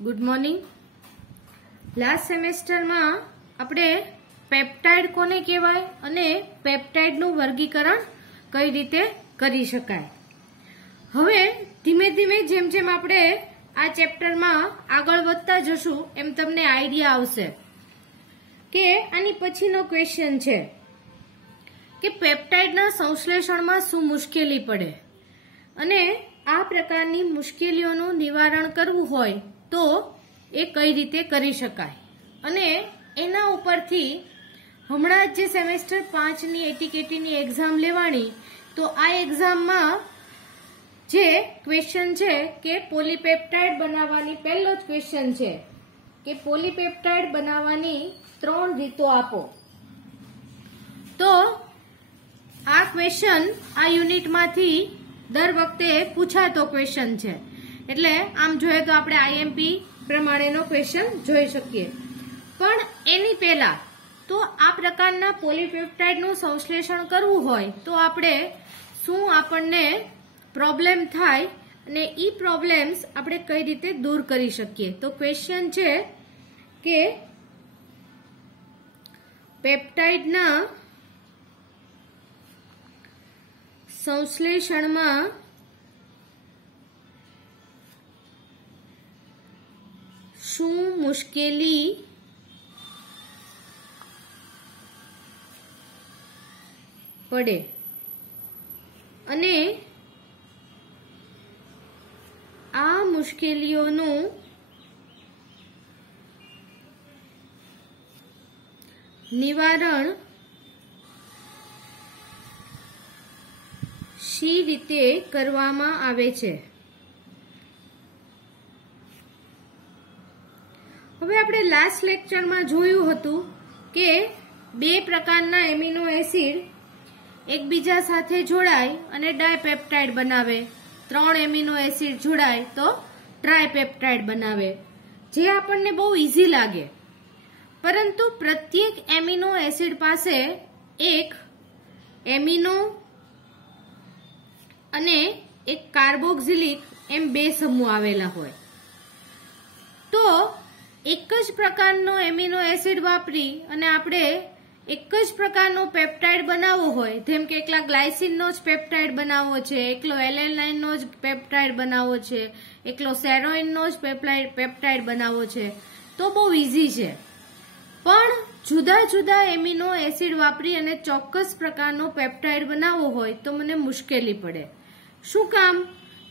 Good morning. Last semester में આપણે peptide કોને કહેવાય અને પેપ્ટાઇડનું વર્ગીકરણ કઈ રીતે કરી શકાય। હવે ધીમે ધીમે જેમ જેમ આપણે આ ચેપ્ટરમાં આગળ વધતા જશું એમ તમને આઈડિયા આવશે કે આની પછીનો ક્વેશ્ચન છે કે પેપ્ટાઇડના સંશ્લેષણમાં શું મુશ્કેલી પડે અને આ પ્રકારની મુશ્કેલીઓનું નિવારણ કરવું હોય તો એ કઈ રીતે કરી શકાય અને એના ઉપરથી હમણાં જ જે સેમેસ્ટર 5 ની એટીકેટીની એક્ઝામ લેવાની તો આ એક્ઝામમાં જે ક્વેશ્ચન છે કે પોલીપેપ્ટાઇડ બનાવવાની પહેલો જ ક્વેશ્ચન છે કે પોલીપેપ્ટાઇડ બનાવવાની 3 રીતો આપો। તો આ ક્વેશ્ચન આ યુનિટમાંથી દર વખતે પૂછાતો ક્વેશ્ચન છે એટલે આમ જોઈએ તો આપણે આઈએમપી પ્રમાણેનો ક્વેશ્ચન જોઈ શકીએ। પણ એની પહેલા તો આ પ્રકારના પોલીપેપ્ટાઇડનું સંશ્લેષણ કરવું હોય તો આપણે શું આપણને પ્રોબ્લેમ થાય અને ઈ પ્રોબ્લેમ્સ આપણે કઈ રીતે દૂર કરી શકીએ। તો ક્વેશ્ચન છે કે પેપ્ટાઇડના સંશ્લેષણમાં શું મુશ્કેલી પડે અને આ મુશ્કેલીઓનું નિવારણ શી રીતે કરવામાં આવે છે। હવે આપણે લાસ્ટ લેક્ચરમાં જોયું હતું કે બે પ્રકારના એમિનો એસિડ એકબીજા સાથે જોડાય અને ડાયપેપ્ટાઇડ બનાવે, 3 એમિનો એસિડ જોડાય તો ટ્રાયપેપ્ટાઇડ બનાવે, જે આપણને બહુ ઈઝી લાગે। પરંતુ પ્રત્યેક એમિનો એસિડ પાસે એક એમિનો અને એક કાર્બોક્સિલિક એમ બે સમૂહ આવેલા હોય। તો એક જ પ્રકારનો એમિનો એસિડ વાપરી અને આપણે એક જ પ્રકારનો પેપ્ટાઇડ બનાવવો હોય, જેમ કે એકલા ગ્લાયસિનનો જ પેપ્ટાઇડ બનાવવો છે, એકલો એલેનાઇનનો જ પેપ્ટાઇડ બનાવવો છે, એકલો સેરોઇનનો જ પેપ્ટાઇડ બનાવવો છે, તો બહુ ઈઝી છે। પણ જુદા જુદા એમિનો એસિડ વાપરી અને ચોક્કસ પ્રકારનો પેપ્ટાઇડ બનાવવો હોય તો મને મુશ્કેલી પડે। શું કામ?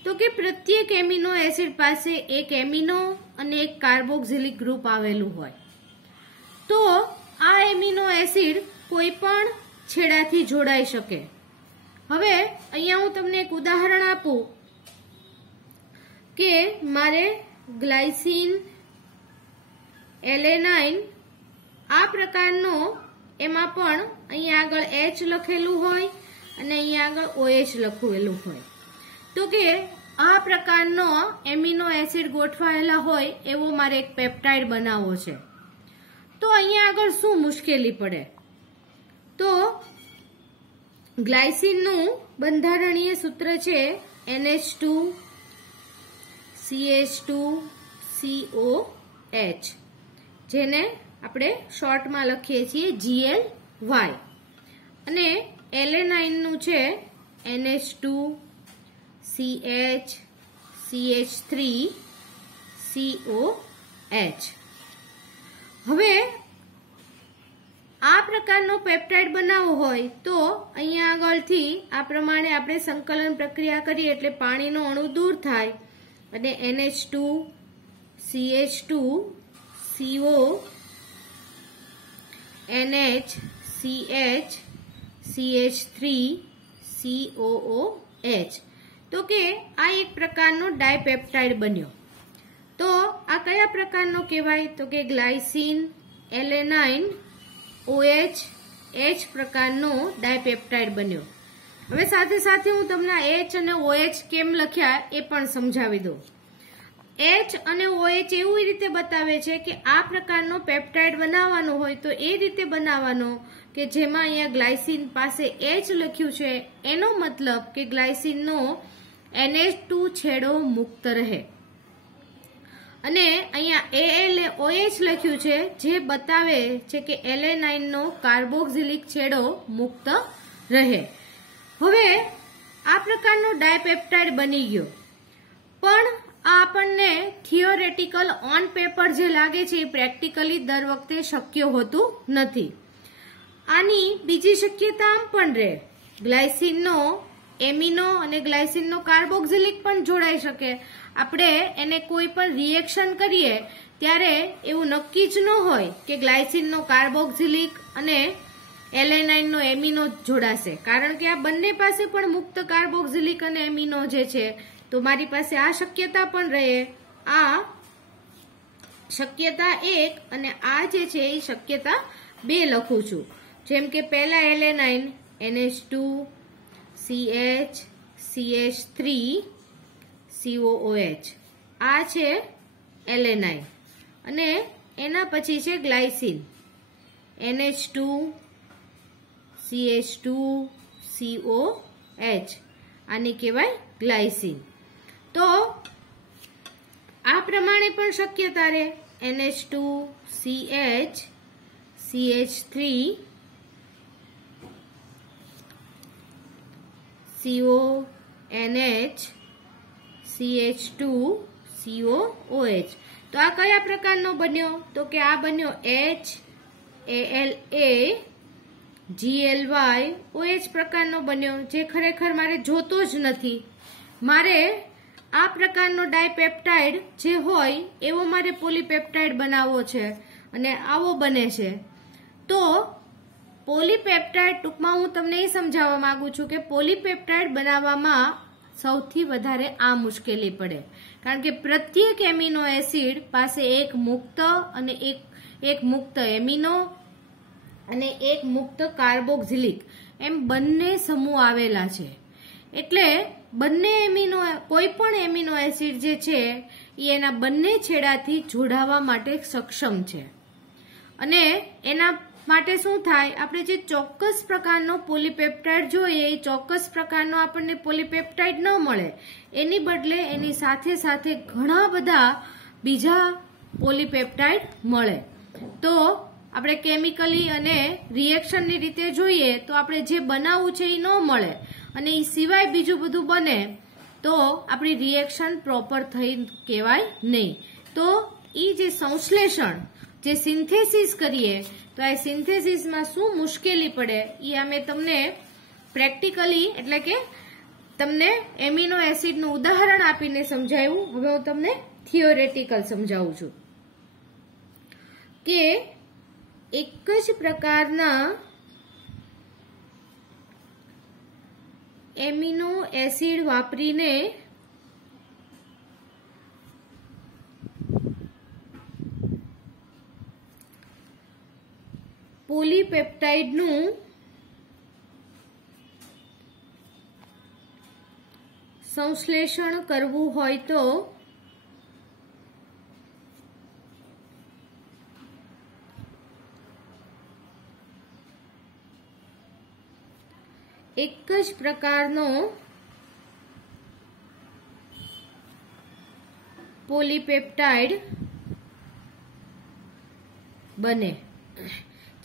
તો કે પ્રત્યેક એમિનો એસિડ પાસે એક એમિનો અને એક કાર્બોક્સિલિક ગ્રુપ આવેલું હોય। તો આ એમિનો એસિડ કોઈ પણ છેડાથી જોડાઈ શકે। હવે અહીંયા હું તમને એક ઉદાહરણ આપું કે મારે ગ્લાયસિન, એલેનાઇન આ પ્રકારનો એમાં પણ અહીંયા આગળ H લખેલું હોય અને અહીંયા આગળ OH લખેલું હોય। તો કે આ પ્રકારનો એમિનો એસિડ ગોઠવાયેલા હોય એવો મારે એક પેપ્ટાઇડ બનાવવો છે। તો અહીંયા આગળ શું મુશ્કેલી પડે? તો ગ્લાયસિનનું બંધારણીય સૂત્ર છે NH2 CH2 COH, જેને આપણે શોર્ટમાં લખીએ છીએ GLY, અને એલેનાઇનનું છે NH2 CH CH3 COH। હવે આ પ્રકારનો પેપ્ટાઇડ બનાવવો હોય તો અહીંયા આગળથી આ પ્રમાણે આપણે સંકલન પ્રક્રિયા કરીએ એટલે પાણીનો અણુ દૂર થાય અને NH2 CH2 CO NH CH CH3 COOH। તો કે આ એક પ્રકારનો ડાયપેપ્ટાઇડ બન્યો। તો આ કયા પ્રકારનો કહેવાય? તો કે ગ્લાયસિન, એલેનાઇન, OH, H પ્રકારનો ડાયપેપ્ટાઇડ બન્યો। હવે સાથે સાથે હું તમને H અને OH કેમ લખ્યા એ પણ સમજાવી દઉં। H અને OH એવી રીતે બતાવે છે કે આ પ્રકારનો પેપ્ટાઇડ બનાવવાનો હોય તો એ રીતે બનાવવાનો કે જેમાં અહીંયા ગ્લાયસિન પાસે H લખ્યું છે, એનો મતલબ કે ગ્લાયસિનનો NH2 છેડો મુક્ત રહે। અને અહીંયા ALOH લખ્યું છે, જે બતાવે છે કે એલેનાઇન નો કાર્બોક્સિલિક છેડો મુક્ત રહે. હવે આ પ્રકારનો ડાયપેપ્ટાઇડ બની ગયો, પણ આ આપણને થિયોરેટિકલ ઓન પેપર જે લાગે છે એ પ્રેક્ટિકલી દર વખતે શક્ય હોતું નથી. આની બીજી શક્યતા આમ પણ રહે, ગ્લાયસિનનો એમિનો અને ગ્લાયસિનનો કાર્બોક્સિલિક પણ જોડાઈ શકે. આપણે એને કોઈ પણ રિએક્શન કરીએ ત્યારે એવું નક્કી જ ન હોય કે ગ્લાયસિનનો કાર્બોક્સિલિક અને એલેનાઇનનો એમિનો જોડાશે, કારણ કે આ બંને પાસે પણ મુક્ત કાર્બોક્સિલિક અને એમિનો જે છે, તો મારી પાસે આ શક્યતા પણ રહે. આ શક્યતા 1 અને આ જે છે એ શક્યતા 2 લખું છું. જેમ કે પહેલા alanine NH2 CH CH3 COOH, આ છે એલેનાઇન, અને એના પછી છે ગ્લાયસિન NH2 CH2 COH, આની કહેવાય ગ્લાયસિન. તો આ પ્રમાણે પણ શક્યતા રહે, NH2 CH CH3 CONH CH2 COOH. તો આ કયા પ્રકારનો બન્યો? તો કે આ બન્યો H ALA GLY OH પ્રકારનો બન્યો, જે ખરેખર મારે જોતો જ નથી. મારે આ પ્રકારનો ડાયપેપ્ટાઇડ જે હોય એવો મારે પોલીપેપ્ટાઇડ બનાવવો છે, અને આવો બને છે. તો પોલીપેપ્ટાઇડ, ટૂંકમાં હું તમને એ સમજાવવા માંગુ છું કે પોલીપેપ્ટાઇડ બનાવવામાં સૌથી વધારે આ મુશ્કેલી પડે, કારણ કે પ્રત્યેક એમિનો એસિડ પાસે એક મુક્ત અને એક મુક્ત એમિનો અને એક મુક્ત કાર્બોક્સિલિક એમ બંને સમૂહ આવેલા છે. એટલે બંને એમિનો, કોઈ પણ એમિનો એસિડ જે છે એ એના બંને છેડાથી જોડાવા માટે સક્ષમ છે. અને એના માટે શું થાય, આપણે જે ચોક્કસ પ્રકારનો પોલીપેપ્ટાઇડ જોઈએ એ ચોક્કસ પ્રકારનો આપણને પોલીપેપ્ટાઇડ ન મળે, એની બદલે એની સાથે સાથે ઘણા બધા બીજા પોલીપેપ્ટાઇડ મળે. તો આપણે કેમિકલી અને રિએક્શનની રીતે જોઈએ તો આપણે જે બનાવવું છે એ ન મળે, અને એ સિવાય બીજું બધું બને તો આપણી રિએક્શન પ્રોપર થઈ કહેવાય નહીં. તો એ જે સંશ્લેષણ, જે સિન્થેસિસ કરીએ, તો આ સિન્થેસિસમાં શું મુશ્કેલી પડે એ અમે તમને પ્રેક્ટિકલી, એટલે કે તમને એમિનો એસિડનું ઉદાહરણ આપીને સમજાવ્યું. હવે હું તમને થિયોરેટિકલ સમજાવું છું કે એક જ પ્રકારના એમિનો એસિડ વાપરીને પોલીપેપ્ટાઇડનું સંશ્લેષણ કરવું હોય તો એક જ પ્રકારનો પોલીપેપ્ટાઇડ બને.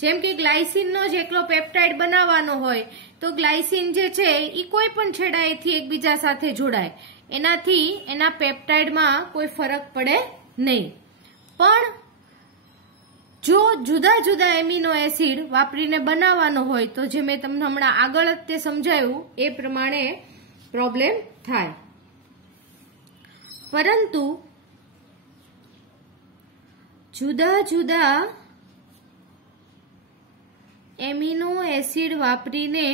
જેમ કે ગ્લાયસિનનો જ એકલો પેપ્ટાઇડ બનાવવાનો હોય તો ગ્લાયસિન જે છે એ કોઈ પણ છેડાએથી એકબીજા સાથે જોડાય, એનાથી એના પેપ્ટાઇડમાં કોઈ ફરક પડે નહીં. પણ જો જુદા જુદા એમિનો એસિડ વાપરીને બનાવવાનો હોય તો જે મેં તમને હમણાં આગળ જ તે સમજાવ્યું એ પ્રમાણે પ્રોબ્લેમ થાય. પરંતુ જુદા જુદા એમિનો એસિડ વાપરીને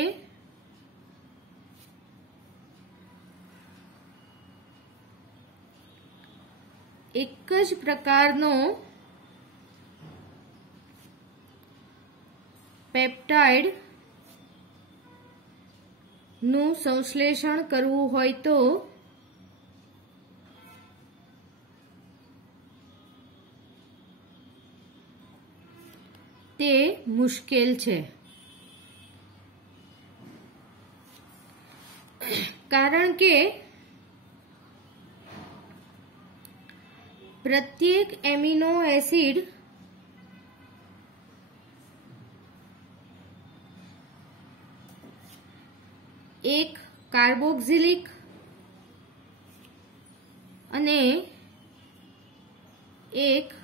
એક જ પ્રકારનો પેપ્ટાઇડ નું સંશ્લેષણ કરવું હોય તો તે મુશ્કેલ છે. કારણ કે प्रत्येक एमिनो एसिड एक कार्बोक्सिलिक અને એક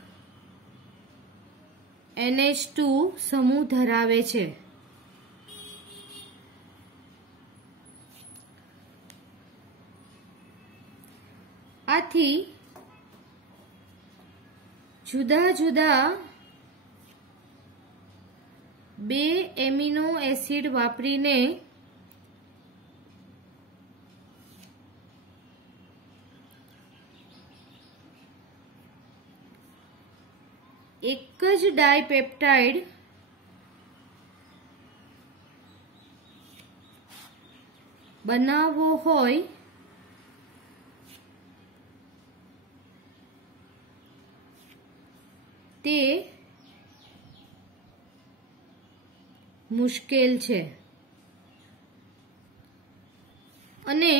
NH2 સમૂહ ધરાવે છે. આથી જુદા જુદા બે એમિનો એસિડ વાપરીને એક જ ડાયપેપ્ટાઇડ બનાવવો હોય તે મુશ્કેલ છે અને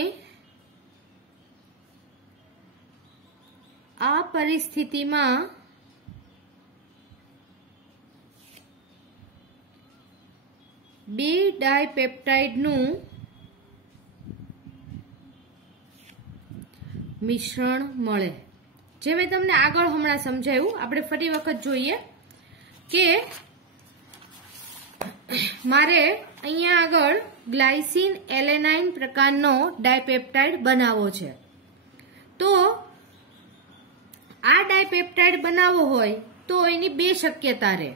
આ પરિસ્થિતિમાં બે ડાયપેપ્ટાઇડનું મિશ્રણ મળે. જે મેં તમને આગળ હમણાં સમજાવ્યું, આપણે ફરી વખત જોઈએ કે મારે અહીંયા આગળ ગ્લાયસિન એલેનાઇન પ્રકારનો ડાયપેપ્ટાઇડ બનાવવો છે. તો આ ડાયપેપ્ટાઇડ બનાવવો હોય તો એની બે શક્યતા રહે.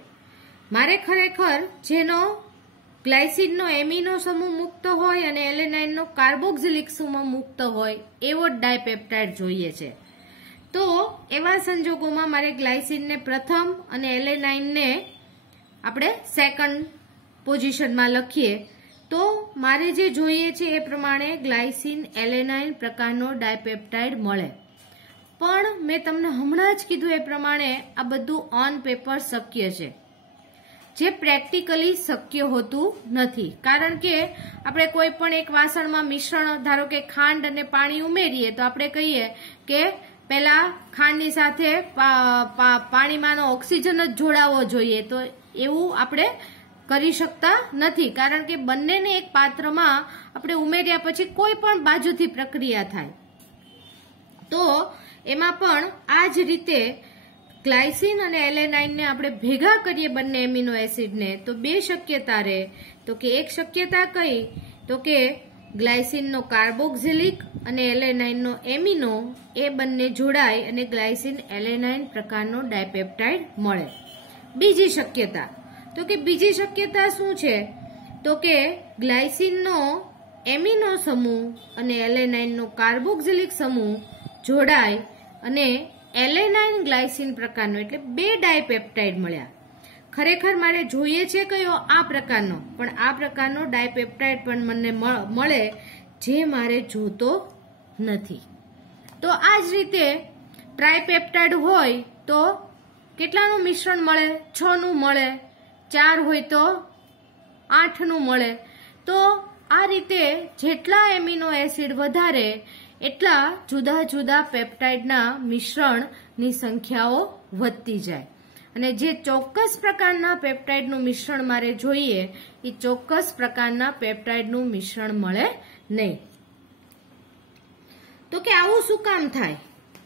મારે ખરેખર જેનો ગ્લાયસિનનો એમિનો સમૂહ મુક્ત હોય અને એલેનાઇનનો કાર્બોક્સિલિક સમૂહ મુક્ત હોય એવો જ ડાયપેપ્ટાઇડ જોઈએ છે. તો એવા સંજોગોમાં મારે ગ્લાયસિનને પ્રથમ અને એલેનાઇનને આપણે સેકન્ડ પોઝિશનમાં લખીએ તો મારે જે જોઈએ છે એ પ્રમાણે ગ્લાયસિન એલેનાઇન પ્રકારનો ડાયપેપ્ટાઇડ મળે. પણ મેં તમને હમણાં જ કીધું એ પ્રમાણે આ બધું ઓન પેપર શક્ય છે, જે પ્રેક્ટિકલી શક્ય હોતું નથી. કારણ કે આપણે કોઈ પણ એક વાસણમાં મિશ્રણ, ધારો કે ખાંડ અને પાણી ઉમેરીએ તો આપણે કહીએ કે પહેલા ખાંડની સાથે પાણીમાંનો ઓક્સિજન જ જોડાવવો જોઈએ. તો એવું આપણે કરી શકતા નથી, કારણ કે બંનેને એક પાત્રમાં આપણે ઉમેર્યા પછી કોઈ પણ બાજુથી પ્રક્રિયા થાય. તો એમાં પણ આ જ રીતે ગ્લાયસિન અને એલેનાઇનને આપણે ભેગા કરીએ બંને એમિનો એસિડને તો બે શક્યતા રહે. તો કે એક શક્યતા કઈ, તો કે ગ્લાયસિનનો કાર્બોક્સિલિક અને એલેનાઇનનો એમિનો એ બંને જોડાય અને ગ્લાયસિન એલેનાઇન પ્રકારનો ડાયપેપ્ટાઇડ મળે. બીજી શક્યતા, તો કે બીજી શક્યતા શું છે, તો કે ગ્લાયસિનનો એમિનો સમૂહ અને એલેનાઇનનો કાર્બોક્સિલિક સમૂહ જોડાય અને એલેનાઇન ગ્લાયસિન પ્રકારનો એટલે બે ડાયપેપ્ટાઇડ મળ્યા. ખરેખર મારે જોઈએ છે કયો, આ પ્રકારનો, પણ આ પ્રકારનો ડાયપેપ્ટાઇડ પણ મને મળે જે મારે જોતો નથી. તો આ જ રીતે ટ્રાયપેપ્ટાઇડ હોય તો કેટલાનું મિશ્રણ મળે? 6 નું મળે. 4 હોય તો 8 નું મળે. તો આ રીતે જેટલા એમિનો એસિડ વધારે એટલા જુદા જુદા પેપ્ટાઇડના મિશ્રણની સંખ્યાઓ વધતી જાય અને જે ચોક્કસ પ્રકારના પેપ્ટાઇડનું મિશ્રણ મારે જોઈએ એ ચોક્કસ પ્રકારના પેપ્ટાઇડનું મિશ્રણ મળે નહીં. તો કે આવું શું કામ થાય?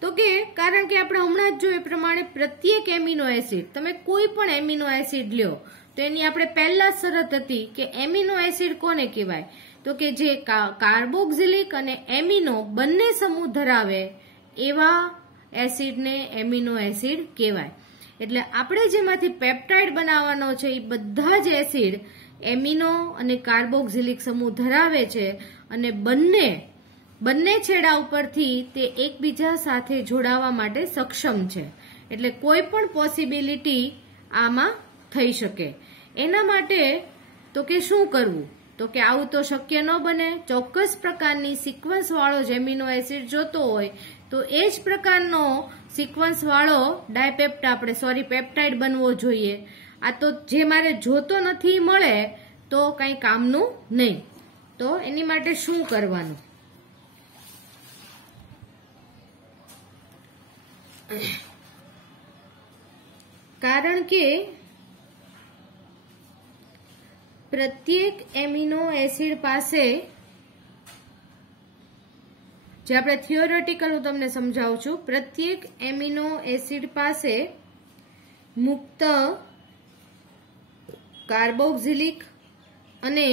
તો કે કારણ કે આપણે હમણાં જ જોયું એ પ્રમાણે પ્રત્યેક એમિનો એસિડ, તમે કોઈ પણ એમિનો એસિડ લ્યો તો એની આપણે પહેલા શરત હતી કે એમિનો એસિડ કોને કહેવાય? તો કે જે કાર્બોક્સિલિક અને એમિનો બંને સમૂહ ધરાવે એવા એસિડને એમિનો એસિડ કહેવાય. એટલે આપણે જેમાંથી પેપ્ટાઇડ બનાવવાનો છે એ બધા જ એસિડ એમિનો અને કાર્બોક્સિલિક સમૂહ ધરાવે છે અને બંને છેડા ઉપરથી તે એકબીજા સાથે જોડાવા માટે સક્ષમ છે. એટલે કોઈ પણ પોસિબિલિટી આમાં થઈ શકે. એના માટે તો કે શું કરવું? તો કે આવું તો શક્ય ન બને. ચોક્કસ પ્રકારની સિક્વન્સ વાળો જ એમિનો એસિડ જોતો હોય તો એ જ પ્રકારનો સિક્વન્સ વાળો પેપ્ટાઇડ બનવો જોઈએ. આ તો જે મારે જોતો નથી મળે તો કંઈ કામનું નહીં. તો એની માટે શું કરવાનું? કારણ કે પ્રત્યેક એમિનો એસિડ પાસે, જે આપણે થિયોરેટિકલ હું તમને સમજાવું છું, પ્રત્યેક એમિનો એસિડ પાસે મુક્ત કાર્બોક્સિલિક અને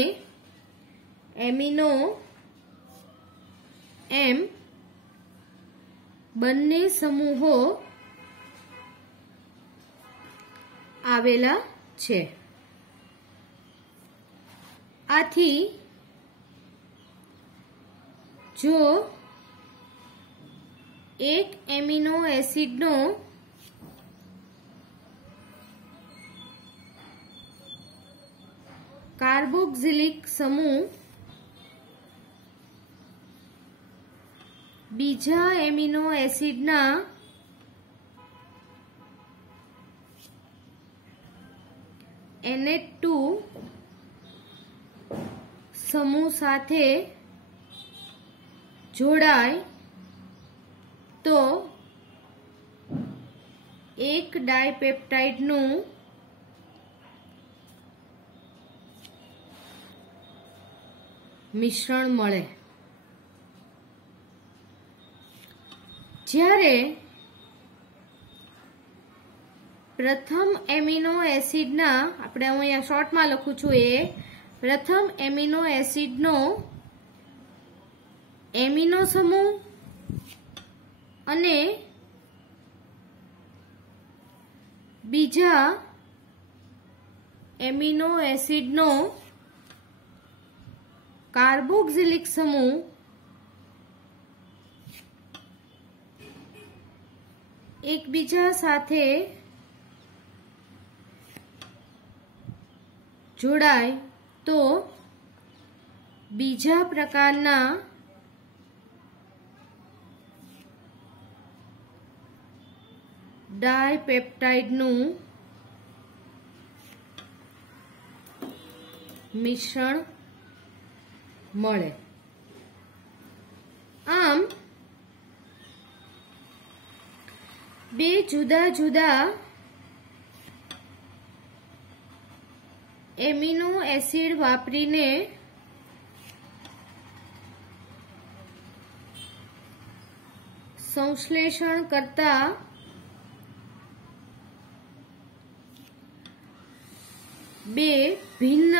એમિનો એમ બંને સમૂહો આવેલા છે. આથી જો એક એમિનો એસિડનો કાર્બોક્સિલિક સમૂહ બીજા એમિનો એસિડના NH2 સમૂહ સાથે જોડાય તો એક ડાયપેપ્ટાઇડનું મિશ્રણ મળે. જ્યારે પ્રથમ એમિનો એસિડના, આપણે હું અહીંયા શોર્ટમાં લખું છું, પ્રથમ એમિનો એસિડનો એમિનો સમૂહ અને બીજા એમિનો એસિડનો કાર્બોક્સિલિક સમૂહ એકબીજા સાથે જોડાય તો બીજા પ્રકારના ડાયપેપ્ટાઇડનું મિશ્રણ મળે. આમ બે જુદા જુદા એમિનો એસિડ વાપરીને સંશ્લેષણ કરતા બે ભિન્ન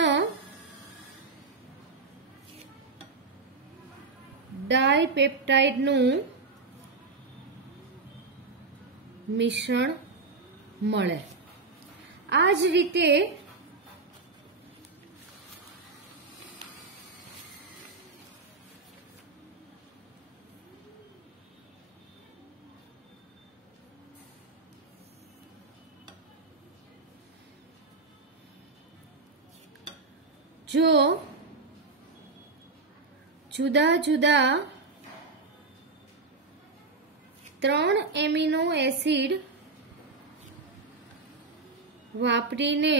ડાયપેપ્ટાઇડનું મિશ્રણ મળે. આ જ રીતે જો જુદા જુદા 3 એમિનો એસિડ વાપરીને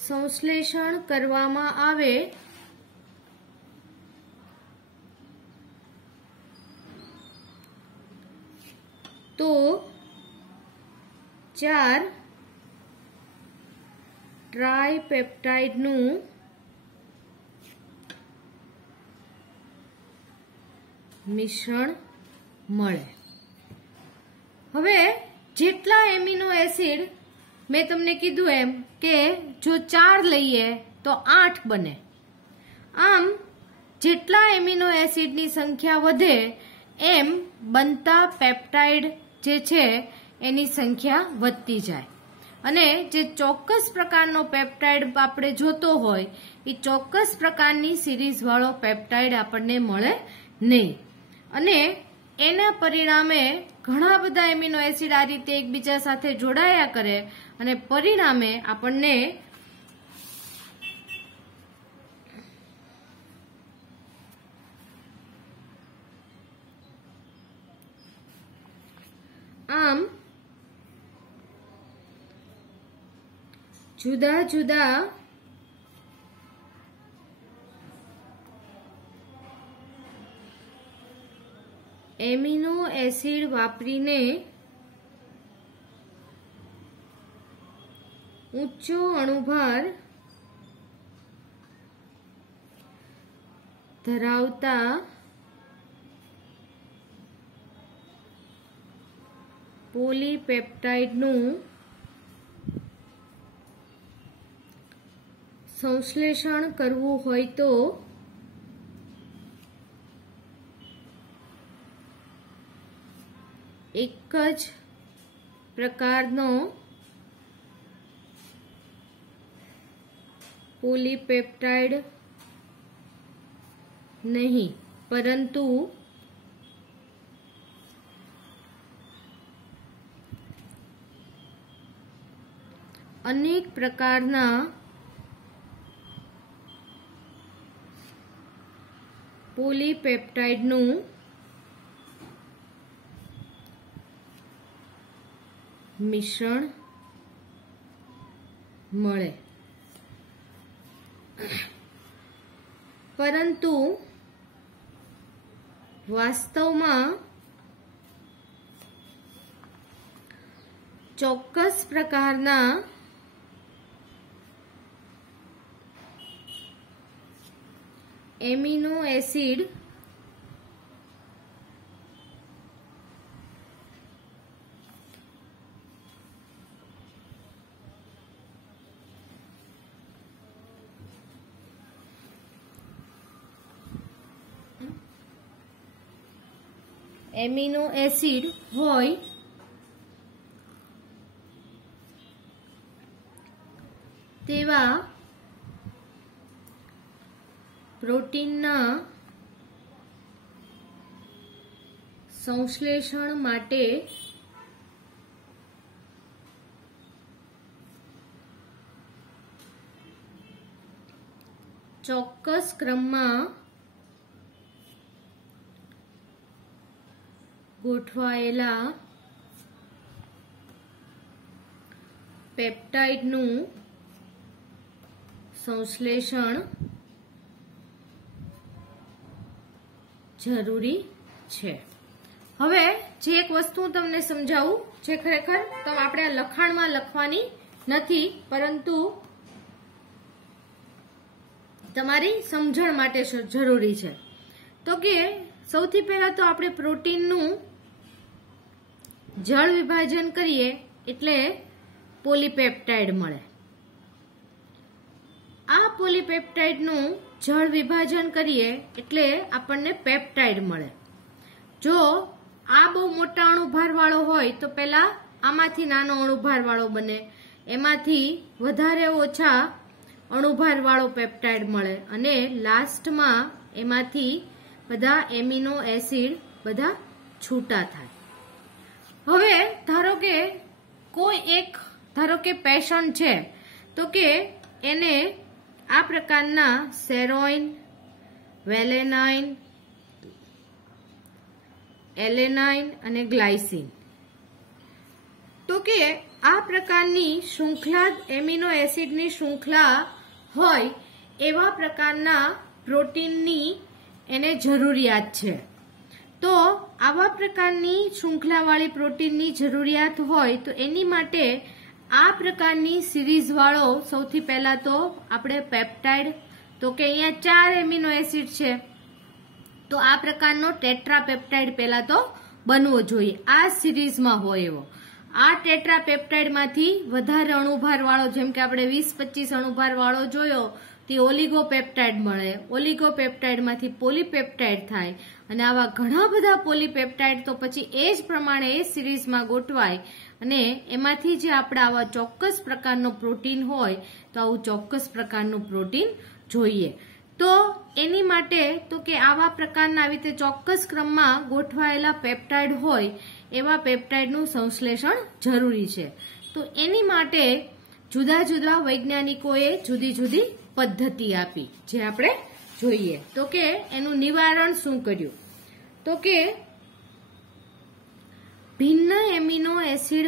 સંશ્લેષણ કરવામાં આવે તો 4 ટ્રાયપેપ્ટાઇડનું મિશ્રણ મળે. હવે જેટલા એમિનો એસિડ મેં તમને કીધું એમ કે જો 4 લઈએ તો 8 બને. આમ જેટલા એમિનો એસિડની સંખ્યા વધે એમ બનતા પેપ્ટાઇડ જે છે એની સંખ્યા વધતી જાય અને જે ચોક્કસ પ્રકારનો પેપ્ટાઇડ આપણે જોતો હોય એ ચોક્કસ પ્રકારની સિરીઝ વાળો પેપ્ટાઇડ આપણને મળે નહીં અને એના પરિણામે ઘણા બધા એમિનો એસિડ આ રીતે એકબીજા સાથે જોડાયા કરે અને પરિણામે આપણને આમ જુદા જુદા એમિનો એસિડ વાપરીને ઊંચો અણુભાર ધરાવતા પોલીપેપ્ટાઇડનું સંશ્લેષણ કરવું હોય તો એક જ પ્રકારનો પોલીપેપ્ટાઇડ નહીં, પરંતુ અનેક પ્રકારના પોલીપેપ્ટાઇડનું મિશ્રણ મળે, પરંતુ વાસ્તવમાં ચોક્કસ પ્રકારના એમિનો એસિડ હોય તેવા પ્રોટીનના સંશ્લેષણ માટે ચોક્કસ ક્રમમાં ગોઠવાયેલા પેપ્ટાઇડનું સંશ્લેષણ જરૂરી છે. હવે જે એક વસ્તુ તમને સમજાવું, જે ખરેખર આપણે આ લખાણમાં લખવાની નથી, પરંતુ તમારી સમજણ માટે જરૂરી છે. તો કે સૌથી પહેલા તો આપણે પ્રોટીનનું જળ વિભાજન કરીએ એટલે પોલીપેપ્ટાઇડ મળે. આ પોલીપેપ્ટાઇડનું જળ વિભાજન કરીએ એટલે આપણને પેપ્ટાઇડ મળે. જો આ બહુ મોટા અણુભાર વાળો હોય તો પહેલા આમાંથી નાનો અણુભાર વાળો બને, એમાંથી વધારે ઓછા અણુભાર વાળો પેપ્ટાઇડ મળે, અને લાસ્ટમાં એમાંથી બધા એમિનો એસિડ બધા છૂટા થાય. હવે ધારો કે પેશન્ટ છે, તો કે એને આ પ્રકારના સેરોઇન, વેલેનાઇન, એલેનાઇન અને ગ્લાયસીન, તો કે આ પ્રકારની શૃંખલા, એમિનો એસિડની શૃંખલા હોય એવા પ્રકારના પ્રોટીનની એને જરૂરિયાત છે. તો આવા પ્રકારની શૃંખલાવાળી પ્રોટીનની જરૂરિયાત હોય તો એની માટે આ પ્રકારની સિરીઝ વાળો સૌથી પહેલા તો આપણે પેપ્ટાઇડ, તો કે અહીંયા 4 એમિનો એસિડ છે, તો આ પ્રકારનો ટેટ્રાપેપ્ટાઇડ પહેલા તો બનવો જોઈએ, આ સિરીઝમાં હોય એવો. આ ટેટ્રાપેપ્ટાઇડમાંથી વધારે અણુભાર વાળો, જેમ કે આપણે 20-25 અણુભાર વાળો જોયો, તે ઓલિગોપેપ્ટાઇડ મળે. ઓલિગોપેપ્ટાઇડમાંથી પોલીપેપ્ટાઇડ થાય, અને આવા ઘણા બધા પોલીપેપ્ટાઇડ તો પછી એ જ પ્રમાણે એ સિરીઝમાં ગોઠવાય, અને એમાંથી જે આપણે આવા ચોક્કસ પ્રકારનો પ્રોટીન હોય તો આવું ચોક્કસ પ્રકારનું પ્રોટીન જોઈએ. તો એની માટે તો કે આવા પ્રકારના આવી રીતે ચોક્કસ ક્રમમાં ગોઠવાયેલા પેપ્ટાઇડ હોય એવા પેપ્ટાઇડનું સંશ્લેષણ જરૂરી છે. તો એની માટે જુદા જુદા વૈજ્ઞાનિકોએ જુદી જુદી પદ્ધતિ આપી, જે આપણે જોઈએ. તો કે એનું નિવારણ શું કર્યું, તો કે ભિન્ન એમિનો એસિડ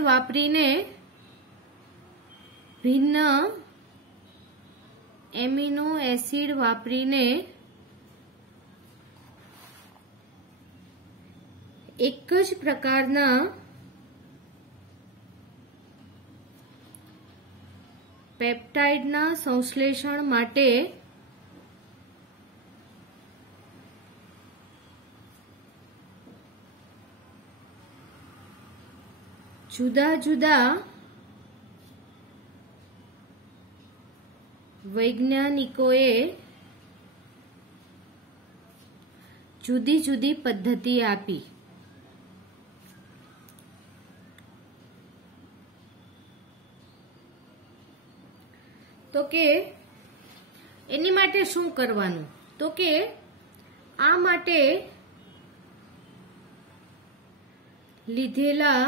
વાપરીને એક જ પ્રકારના પેપ્ટાઇડના સંશ્લેષણ માટે જુદા જુદા વૈજ્ઞાનિકોએ જુદી જુદી પદ્ધતિ આપી. તો કે એની માટે શું કરવાનું? તો કે આ માટે લીધેલા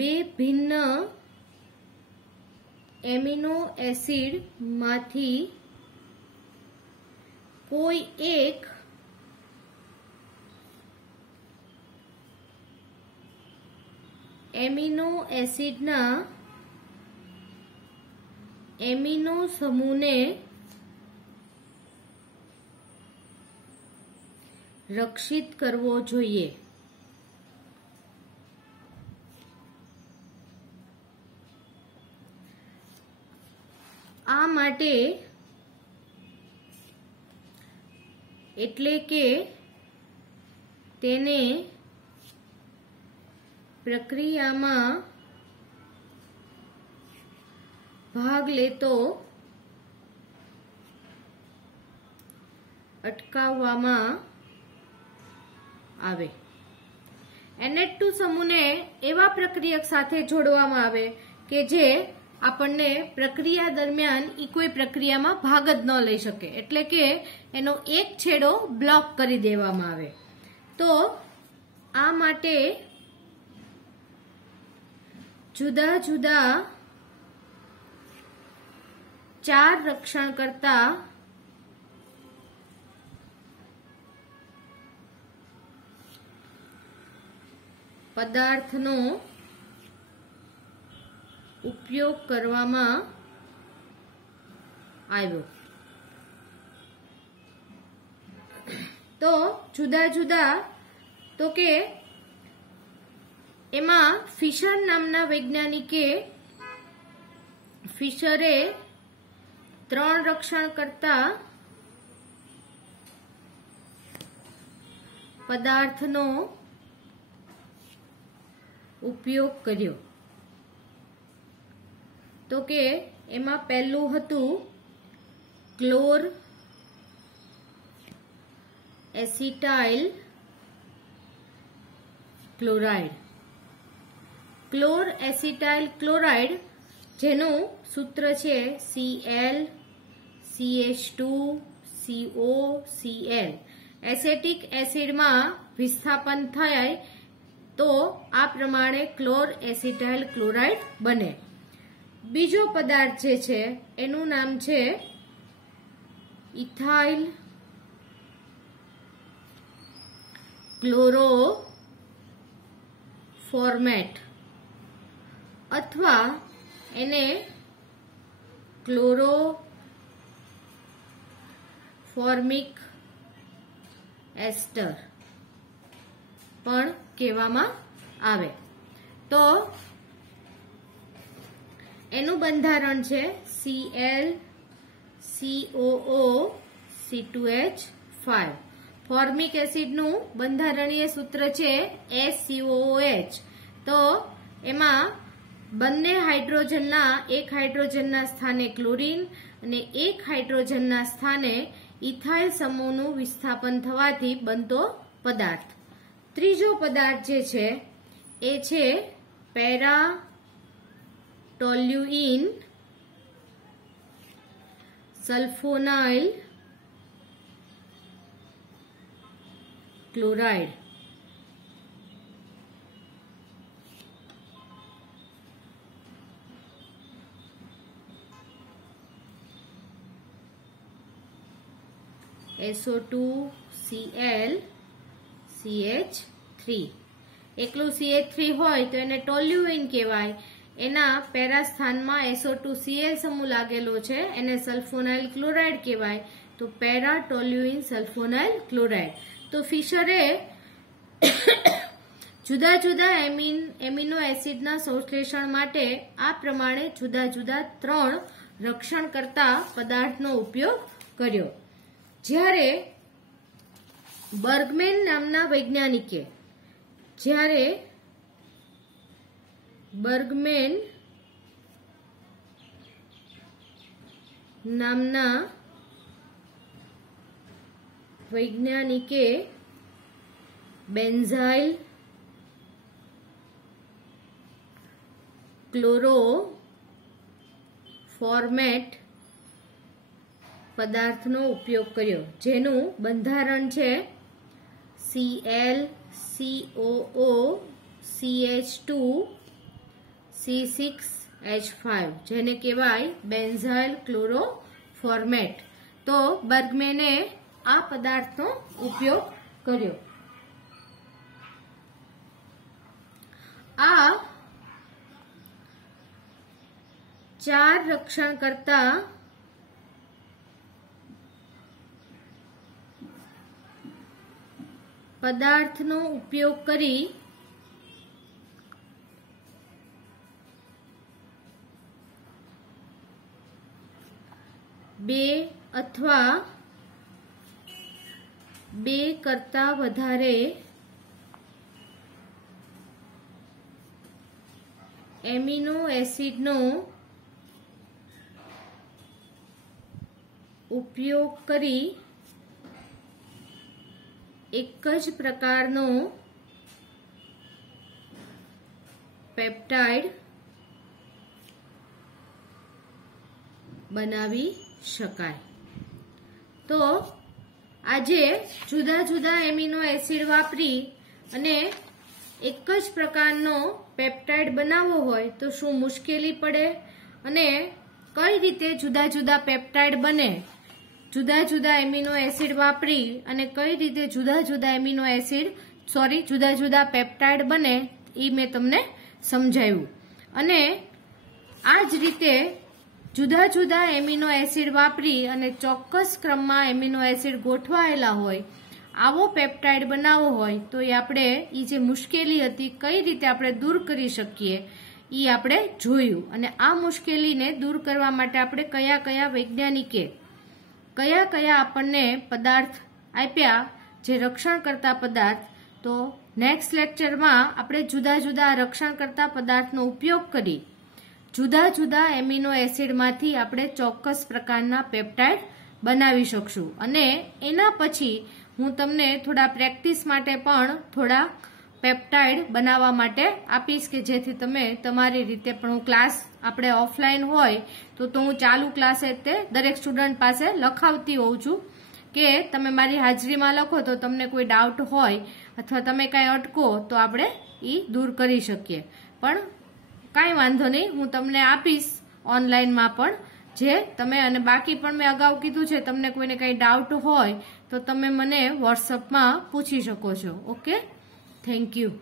બે ભિન્ન એમિનો એસિડ માંથી કોઈ એક એમિનો એસિડના એમિનો સમૂહને રક્ષિત કરવો જોઈએ. આ માટે એટલે કે તેને પ્રક્રિયામાં ભાગ લેતો અટકાવવામાં આવે. NH2 સમૂહને એવા પ્રક્રિયક સાથે જોડવામાં આવે કે જે આપણને પ્રક્રિયા દરમિયાન કોઈ પ્રક્રિયામાં ભાગ જ ન લઈ શકે, એટલે કે એનો એક છેડો બ્લોક કરી દેવામાં આવે. તો આ માટે જુદા જુદા 4 રક્ષણકર્તા પદાર્થનો ઉપયોગ કરવામાં આવ્યો. તો જુદા જુદા તો કે એમાં ફિશર નામના વૈજ્ઞાનિકે ફિશરે 3 રક્ષણકર્તા પદાર્થનો ઉપયોગ કર્યો. તો કે એમાં પહેલું હતું ક્લોર એસિટાઇલ ક્લોરાઇડ. ક્લોર એસિટાઇલ ક્લોરાઇડ જેનું સૂત્ર છે ClCH2COCl. એસેટિક એસિડમાં વિસ્થાપન થાય તો આ પ્રમાણે ક્લોર એસિટાઇલ ક્લોરાઇડ બને. બીજો પદાર્થ જે છે એનું નામ છે ઇથાઇલ ક્લોરોફોર્મેટ અથવા એને ક્લોરોફોર્મિક એસ્ટર પણ કહેવામાં આવે. તો એનું બંધારણ છે ClCOOC2H5. ફોર્મિક એસિડનું બંધારણીય સૂત્ર છે SCOOH. તો એમાં બંને હાઇડ્રોજનના એક હાઇડ્રોજનના સ્થાને ક્લોરીન અને એક હાઇડ્રોજનના સ્થાને ઇથાઇલ સમૂહનું વિસ્થાપન થવાથી બનતો પદાર્થ. ત્રીજો પદાર્થ જે છે એ છે પેરાટોલ્યુઇન સલ્ફોનાઇલ ક્લોરાઇડ. SO2Cl CH3. એકલું CH3 હોય તો એને ટોલ્યુઇન કહેવાય. એના પેરા સ્થાનમાં SO2Cl સમૂહ લાગેલો છે એને સલ્ફોનાઇલ ક્લોરાઇડ કહેવાય. તો પેરાટોલ્યુઇન સલ્ફોનાઇલ ક્લોરાઇડ. તો ફિશરે જુદા જુદા એમિનો એસિડના સંશ્લેષણ માટે આ પ્રમાણે જુદા જુદા 3 રક્ષણ કરતા પદાર્થનો ઉપયોગ કર્યો. જ્યારે બર્ગમેન નામના વૈજ્ઞાનિકે બેન્ઝાઇલ ક્લોરોફોર્મેટ પદાર્થનો ઉપયોગ કર્યો, જેનું બંધારણ છે Cl COO CH2 C6H5, જેને કહેવાય બેન્ઝાઇલ ક્લોરોફોર્મેટ. તો બર્ગમેને આ પદાર્થનો ઉપયોગ કર્યો. આ 4 રક્ષણ કરતા પદાર્થનો ઉપયોગ કરી બે અથવા 2 કરતા વધારે એમિનો એસિડનો ઉપયોગ કરી એક જ પ્રકારનો પેપ્ટાઇડ બનાવી શકાય. તો આજે જુદા જુદા એમિનો એસિડ વાપરી અને એક જ પ્રકારનો પેપ્ટાઇડ બનાવવો હોય તો શું મુશ્કેલી પડે અને કઈ રીતે જુદા જુદા પેપ્ટાઇડ બને, જુદા જુદા એમિનો એસિડ વાપરી અને કઈ રીતે જુદા જુદા પેપ્ટાઇડ બને એ મેં તમને સમજાવ્યું. અને આ જ રીતે જુદા જુદા એમિનો એસિડ વાપરી અને ચોક્કસ ક્રમમાં એમિનો એસિડ ગોઠવાયેલા હોય આવો પેપ્ટાઇડ બનાવવો હોય તો એ આપણે જે મુશ્કેલી હતી કઈ રીતે આપણે દૂર કરી શકીએ એ આપણે જોયું. અને આ મુશ્કેલીને દૂર કરવા માટે આપણે કયા વૈજ્ઞાનિકે કયા આપણને પદાર્થ આપ્યા જે રક્ષણ કરતા પદાર્થ. તો નેક્સ્ટ લેક્ચરમાં આપણે જુદા જુદા રક્ષણ કરતા પદાર્થનો ઉપયોગ કરી જુદા જુદા એમિનો એસિડમાંથી આપણે ચોક્કસ પ્રકારના પેપ્ટાઇડ બનાવી શકશું. અને એના પછી હું તમને થોડા પ્રેક્ટિસ માટે પણ થોડા પેપ્ટાઇડ બનાવવા માટે આપીશ કે જેથી તમે તમારી રીતે પણ હું ક્લાસ આપણે ઓફલાઈન હોય તો હું ચાલુ ક્લાસે તે દરેક સ્ટુડન્ટ પાસે લખાવતી હોઉં છું કે તમે મારી હાજરીમાં લખો તો તમને કોઈ ડાઉટ હોય અથવા તમે કાંઈ અટકો તો આપણે એ દૂર કરી શકીએ. પણ કાંઈ વાંધો નહીં, હું તમને આપીશ ઓનલાઈનમાં પણ જે તમે. અને બાકી પણ મેં અગાઉ કીધું છે તમને કોઈને કંઈ ડાઉટ હોય તો તમે મને વોટ્સઅપમાં પૂછી શકો છો. Okay, thank you.